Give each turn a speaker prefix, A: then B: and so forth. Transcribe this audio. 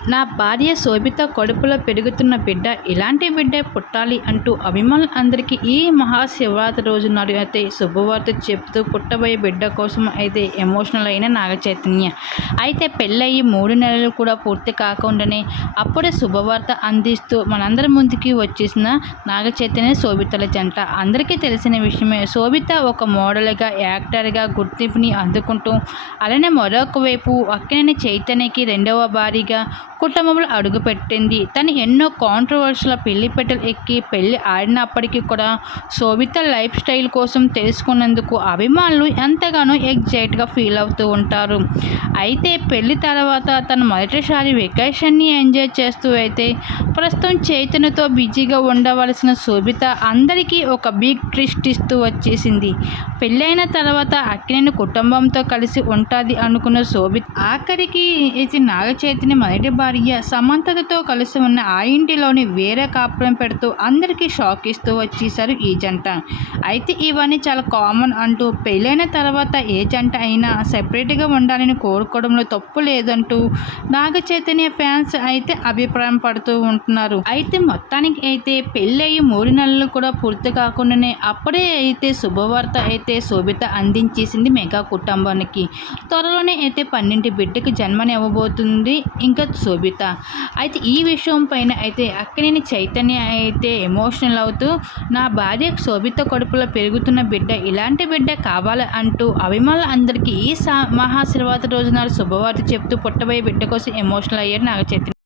A: నా భార్య శోభిత కడుపులో పెరుగుతున్న బిడ్డ ఇలాంటి బిడ్డ పుట్టాలి అంటూ అభిమానులు అందరికీ ఈ మహాశివరాత్రి రోజు నాడు అయితే శుభవార్త చెప్తూ పుట్టబోయే బిడ్డ కోసం అయితే ఎమోషనల్ అయిన నాగ చైతన్య అయితే పెళ్ళయి మూడు నెలలు కూడా పూర్తి కాకుండానే అప్పుడే శుభవార్త అందిస్తూ మనందరి ముందుకి వచ్చేసిన నాగ చైతన్య శోభితల జంట. అందరికీ తెలిసిన విషయమే శోభిత ఒక మోడల్గా యాక్టర్గా గుర్తింపుని అందుకుంటూ అలానే మరొక వైపు అక్కినేని చైతన్యకి రెండవ భారీగా కుటుంబంలో అడుగుపెట్టింది. తను ఎన్నో కాంట్రవర్షియల్ పెళ్ళి పెట్టలు ఎక్కి పెళ్ళి ఆడినప్పటికీ కూడా శోభిత లైఫ్ స్టైల్ కోసం తెలుసుకున్నందుకు అభిమానులు ఎంతగానో ఎగ్జైట్గా ఫీల్ అవుతూ ఉంటారు. అయితే పెళ్ళి తర్వాత తన మొదటిసారి వెకేషన్ని ఎంజాయ్ చేస్తూ అయితే ప్రస్తుతం చైతన్యతో బిజీగా ఉండవలసిన శోభిత అందరికీ ఒక బిగ్ ట్విస్ట్ ఇస్తూ వచ్చేసింది. పెళ్ళైన తర్వాత అక్కినేని కుటుంబంతో కలిసి ఉంటుంది అనుకున్న శోభిత ఆఖరికి ఇది నాగ చైతన్య మొదటి భార్య సమంతతో కలిసి ఉన్న ఆ ఇంటిలోని వేరే కాపురం పెడుతూ అందరికీ షాక్ ఇస్తూ వచ్చేసారు ఈ జంట. అయితే ఇవన్నీ చాలా కామన్ అంటూ పెళ్ళైన తర్వాత ఏ జంట అయినా సెపరేట్గా ఉండాలని కోరుకోవడంలో తప్పు లేదంటూ నాగ చైతన్య ఫ్యాన్స్ అయితే అభిప్రాయం పడుతూ ఉంటున్నారు. అయితే మొత్తానికి అయితే పెళ్ళయి మూడు నెలలు కూడా పూర్తి కాకుండానే అప్పుడే అయితే శుభవార్త అయితే శోభిత అందించేసింది మెగా కుటుంబానికి. త్వరలోనే అయితే పన్నెండు బిడ్డకు జన్మనివ్వబోతుంది. ఇంకా శోభిత అయితే ఈ విషయం పైన అయితే అక్కినేని చైతన్య అయితే ఎమోషనల్ అవుతూ నా భార్య శోభిత కడుపులో పెరుగుతున్న బిడ్డ ఇలాంటి బిడ్డ కావాలి అంటూ అభిమానులు అందరికీ ఈ సా మహాశివరాత్రి రోజున శుభవార్త చెప్తూ పుట్టబోయే బిడ్డ కోసం ఎమోషనల్ అయ్యారు నాగ చైతన్య